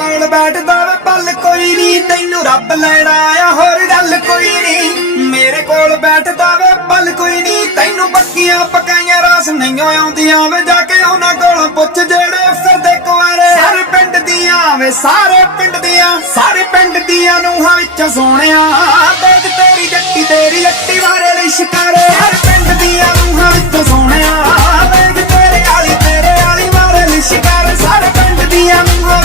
ਕੋਲ ਬੈਠਦਾ ਵੇ ਪਲ ਕੋਈ ਨੀ, ਤੈਨੂੰ ਰੱਬ ਲੈਣਾ ਆ ਹੋਰ ਗੱਲ ਕੋਈ ਨੀ। ਮੇਰੇ ਕੋਲ ਬੈਠਦਾ ਵੇ ਪਲ ਕੋਈ ਨੀ, ਤੈਨੂੰ ਪੱਕੀਆਂ ਪਕਾਈਆਂ ਰਾਸ ਨਹੀਂ ਆਉਂਦੀਆਂ ਵੇ, ਜਾ ਕੇ ਉਹਨਾਂ ਕੋਲੋਂ ਪੁੱਛ ਜਿਹੜੇ ਫਿਰਦੇ ਕੁਆਰੇ। ਸਾਰੇ ਪਿੰਡ ਦੀਆਂ ਵੇ ਸਾਰੇ ਪਿੰਡ ਦੀਆਂ ਨੂੰਹਾਂ ਵਿੱਚੋਂ ਸੋਹਣਿਆ, ਦੇਖ ਤੇਰੀ ਜੱਟੀ ਵਾਰੇ ਲਈ ਸ਼ਿਕਾਰੇ।